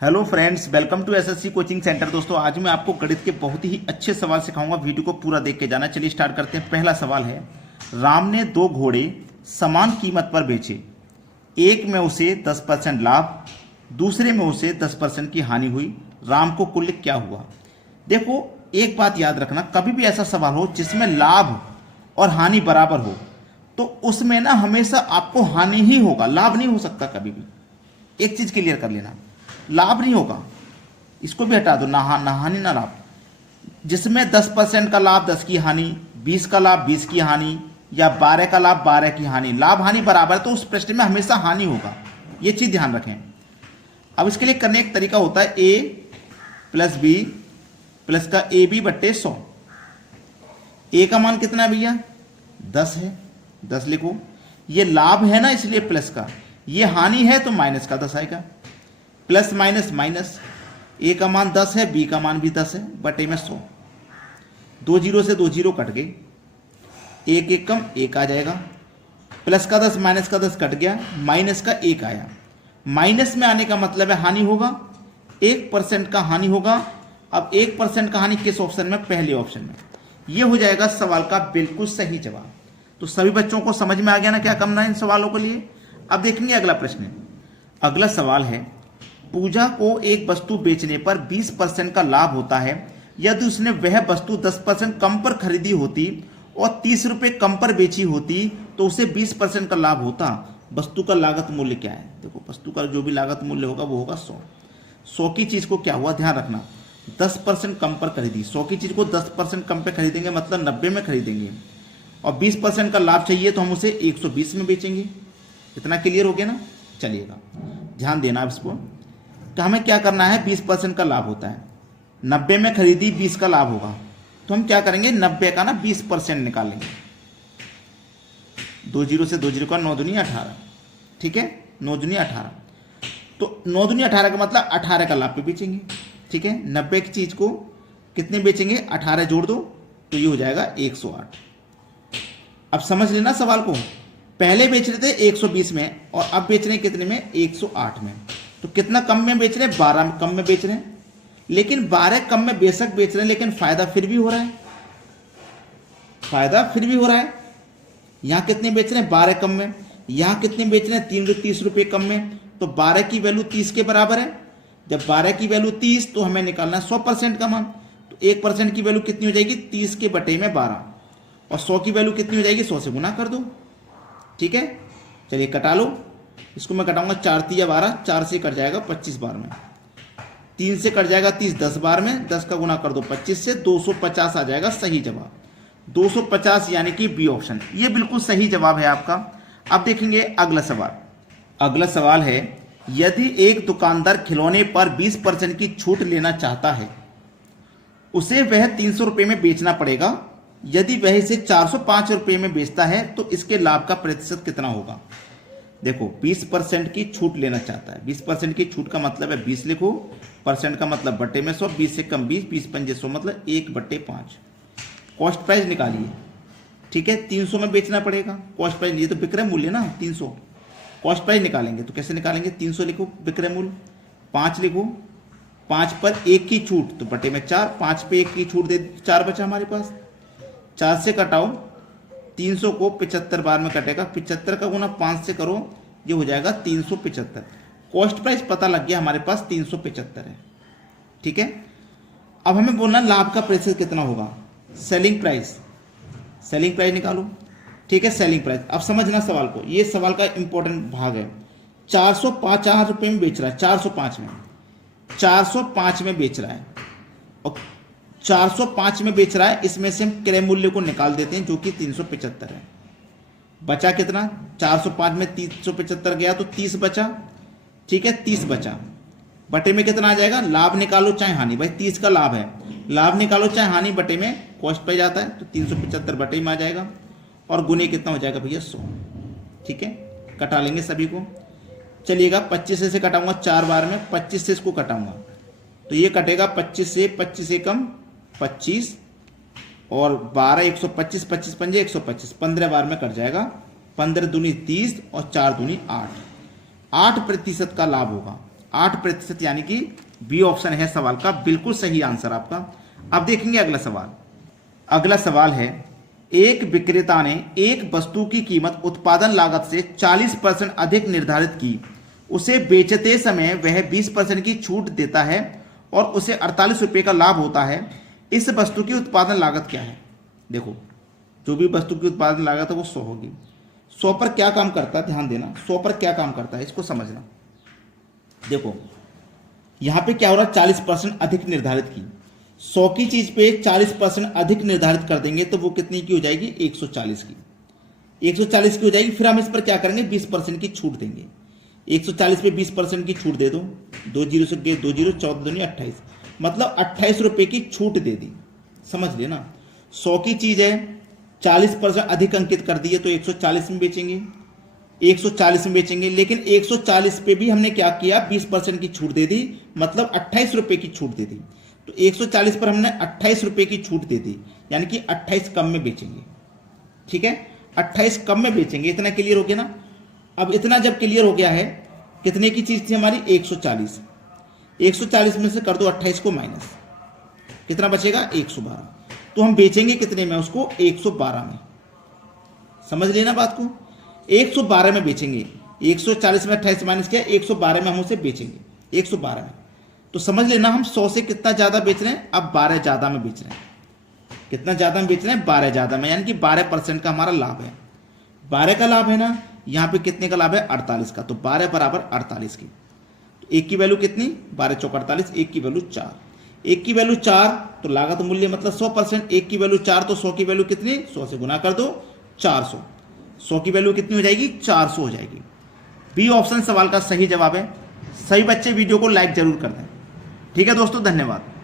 Hello friends, welcome to SSC coaching centre. दोस्तों, आज मैं आपको गणित के बहुत ही अच्छे सवाल सिखाऊंगा। वीडियो को पूरा देख के जाना। चलिए स्टार्ट करते हैं। पहला सवाल है, राम ने दो घोड़े समान कीमत पर बेचे। एक में उसे 10% लाभ, दूसरे में उसे 10% की हानि हुई। राम को कुल क्या हुआ? देखो, एक बात याद रखना, कभी भी ऐसा सवाल हो जिसमें लाभ और हानि बराबर हो तो उसमें ना हमेशा आपको हानि ही होगा, लाभ नहीं हो सकता कभी भी। एक चीज क्लियर कर लेना, लाभ नहीं होगा। इसको भी हटा दो, ना हानि ना लाभ। जिसमें 10% का लाभ 10 की हानि, 20 का लाभ 20 की हानि, या 12 का लाभ 12 की हानि, लाभ हानि बराबर है तो उस प्रश्न में हमेशा हानि होगा। ये चीज ध्यान रखें। अब इसके लिए करने एक तरीका होता है, a प्लस बी प्लस का ए बी बट्टे 100। ए का मान कितना है भैया? 10 है, 10 लिखो। ये लाभ है ना, इसलिए प्लस का। ये हानि है तो माइनस का 10 आएगा। प्लस माइनस माइनस, ए का मान 10 है, बी का मान भी 10 है, बटे में 100। 2 जीरो से 2 जीरो कट गए, एक एक कम एक आ जाएगा। प्लस का 10 माइनस का 10 कट गया, माइनस का 1 आया। माइनस में आने का मतलब है हानि होगा, 1% का हानि होगा। अब 1% का हानि किस ऑप्शन में? पहले ऑप्शन में। यह हो जाएगा सवाल का बिल्कुल सही जवाब। तो सभी बच्चों को समझ में आ गया ना क्या करना है इन सवालों के लिए। अब देखेंगे अगला प्रश्न। अगला सवाल है, पूजा को एक वस्तु बेचने पर 20% का लाभ होता है। यदि उसने वह वस्तु 10% कम पर खरीदी होती और 30 रुपए कम पर बेची होती तो उसे 20% का लाभ होता। वस्तु का लागत मूल्य क्या है? देखो, वस्तु का जो भी लागत मूल्य होगा वो होगा 100। 100 की चीज को क्या हुआ, ध्यान रखना, 10% कम पर खरीदी। 100 की चीज को 10% कम पे खरीदेंगे मतलब 90 में खरीदेंगे, और 20% का लाभ चाहिए तो हम उसे 120 में बेचेंगे। इतना क्लियर हो गया ना? चलिएगा, ध्यान देना अब इसको। तो हमें क्या करना है, 20% का लाभ होता है, 90 में खरीदी, 20 का लाभ होगा, तो हम क्या करेंगे, 90 का ना 20% निकालेंगे। 2 जीरो से 2 जीरो का 9 दूनी 18, ठीक है, 9 दूनी 18। तो 9 दूनी 18 का मतलब 18 का लाभ पे बेचेंगे, ठीक है। 90 की चीज को कितने बेचेंगे, 18 जोड़ दो तो ये हो जाएगा 108। अब समझ लेना सवाल को, पहले बेच रहे थे 120 में और अब बेच रहे हैं कितने में, 108 में। तो कितना कम में बेच रहे हैं, 12 कम में बेच रहे हैं। लेकिन 12 कम में बेशक बेच रहे हैं लेकिन फायदा फिर भी हो रहा है, फायदा फिर भी हो रहा है। यहां कितने बेच रहे हैं, 12 कम में। यहां कितने बेच रहे हैं, 30 रुपए कम में। तो 12 की वैल्यू 30 के बराबर है। जब 12 की वैल्यू 30 तो हमें निकालना है 100% का मान। तो 1% की वैल्यू कितनी हो जाएगी, 30 के बटे में 12, और 100 की वैल्यू कितनी हो जाएगी, 100 से गुना कर दो, ठीक है। चलिए कटा लो, इसको मैं कटाऊंगा 4 तिया 12, 4 से कट जाएगा 25 बार में, 3 से कट जाएगा 30 10 बार में, 10 का गुना कर दो 25 से, 250 आ जाएगा सही जवाब। 250 यानी कि बी ऑप्शन, ये बिल्कुल सही जवाब है आपका। अब देखेंगे अगला सवाल। अगला सवाल है, यदि एक दुकानदार खिलौने पर 20% की छूट लेना चाहता है, उसे वह 300 रुपये में बेचना पड़ेगा। यदि वह इसे 405 रुपये में बेचता है तो इसके लाभ का प्रतिशत कितना होगा? देखो, 20% की छूट लेना चाहता है। 20% की छूट का मतलब है 20 लिखो, परसेंट का मतलब बट्टे में 100, 20 से कम 20, 20 पंजे 100 मतलब 1/5। कॉस्ट प्राइस निकालिए, ठीक है। 300 में बेचना पड़ेगा, कॉस्ट प्राइस, ये तो विक्रय मूल्य ना 300। कॉस्ट प्राइस निकालेंगे तो कैसे निकालेंगे, 300 लिखो विक्रय मूल्य, 5 लिखो, 5 पर 1 की छूट तो बटे में 4, 5 पे 1 की छूट दे, 4 बचा हमारे पास। 4 से कटाओ, 300 को 75 बार में कटेगा, 75 का गुना 5 से करो, ये हो जाएगा 375। कॉस्ट प्राइस पता लग गया हमारे पास 375 है, ठीक है। अब हमें बोलना लाभ का प्रतिशत कितना होगा, सेलिंग प्राइस। सेलिंग प्राइस निकालो, ठीक है, सेलिंग प्राइस। अब समझना सवाल को, ये सवाल का इंपॉर्टेंट भाग है। 405 रुपये में बेच रहा है, 405 में, 405 में बेच रहा है, और 405 में बेच रहा है, इसमें से हम क्रय मूल्य को निकाल देते हैं जो कि 375 है। बचा कितना, 405 में 375 गया तो 30 बचा, ठीक है, 30 बचा, बटे में कितना आ जाएगा, लाभ निकालो चाहे हानि, भाई 30 का लाभ है, लाभ निकालो चाहे हानि, बटे में कॉस्ट पे जाता है तो 375 बटे में आ जाएगा, और गुने कितना हो जाएगा भैया, 100, ठीक है। कटा लेंगे सभी को, चलिएगा 25 से कटाऊंगा 4 बार में, 25 से इसको कटाऊंगा तो ये कटेगा 25 से, 25 से कम 25, और 12 125, 25 पंजे 125, 15 बार में कट जाएगा, 15 दूनी 30 और 4 दूनी 8, 8% का लाभ होगा। 8% यानी कि बी ऑप्शन है सवाल का बिल्कुल सही आंसर आपका। अब देखेंगे अगला सवाल। अगला सवाल है, एक विक्रेता ने एक वस्तु की कीमत उत्पादन लागत से 40% अधिक निर्धारित की, उसे बेचते समय वह 20% की छूट देता है और उसे 48 रुपये का लाभ होता है। इस वस्तु की उत्पादन लागत क्या है? देखो, जो भी वस्तु की उत्पादन लागत है वो 100 होगी। 100 पर क्या काम करता है, ध्यान देना, 100 पर क्या काम करता है इसको समझना। देखो यहां पे क्या हो रहा है, 40% अधिक निर्धारित की। 100 की चीज पे 40% अधिक निर्धारित कर देंगे तो वो कितनी की हो जाएगी, 140 की। 140 की हो जाएगी। फिर हम इस पर क्या करेंगे, 20% की छूट देंगे। 140 पे 20% की छूट दे दो, 2 जीरो से गए 2 जीरो, 14 दूनी 28, मतलब 28 रुपये की छूट दे दी। समझ लेना, 100 की चीज है, 40% अधिक अंकित कर दिए तो 140 में बेचेंगे, 140 में बेचेंगे। लेकिन 140 पे भी हमने क्या किया, 20% की छूट दे दी, मतलब 28 रुपये की छूट दे दी। तो 140 पर हमने 28 रुपये की छूट दे दी, यानी कि 28 कम में बेचेंगे। ठीक है, 28 कम में बेचेंगे। इतना क्लियर हो गया ना। अब इतना जब क्लियर हो गया है, कितने की चीज थी हमारी, 140। 140 में से कर दो 28 को माइनस, कितना बचेगा, 112। तो हम बेचेंगे कितने में उसको, 112 में। समझ लेना बात को, 112 में बेचेंगे। 140 में 28 माइनस किया, 112 में हम उसे बेचेंगे, 112 में। तो समझ लेना हम 100 से कितना ज्यादा बेच रहे हैं, अब 12 ज्यादा में बेच रहे हैं। कितना ज्यादा में बेच रहे हैं, 12 ज्यादा में, यानी कि 12% का हमारा लाभ है। 12 का लाभ है ना, यहाँ पे कितने का लाभ है, 48 का। तो 12 बराबर 48 की। तो एक की वैल्यू कितनी, 12 चौक 48, एक की वैल्यू 4। एक की वैल्यू 4 तो लागत मूल्य मतलब 100%। एक की वैल्यू 4 तो 100 की वैल्यू कितनी, 100 से गुना कर दो, 400। 100 की वैल्यू कितनी हो जाएगी, 400 हो जाएगी। बी ऑप्शन सवाल का सही जवाब है। सही बच्चे वीडियो को लाइक जरूर कर दें। ठीक है दोस्तों, धन्यवाद।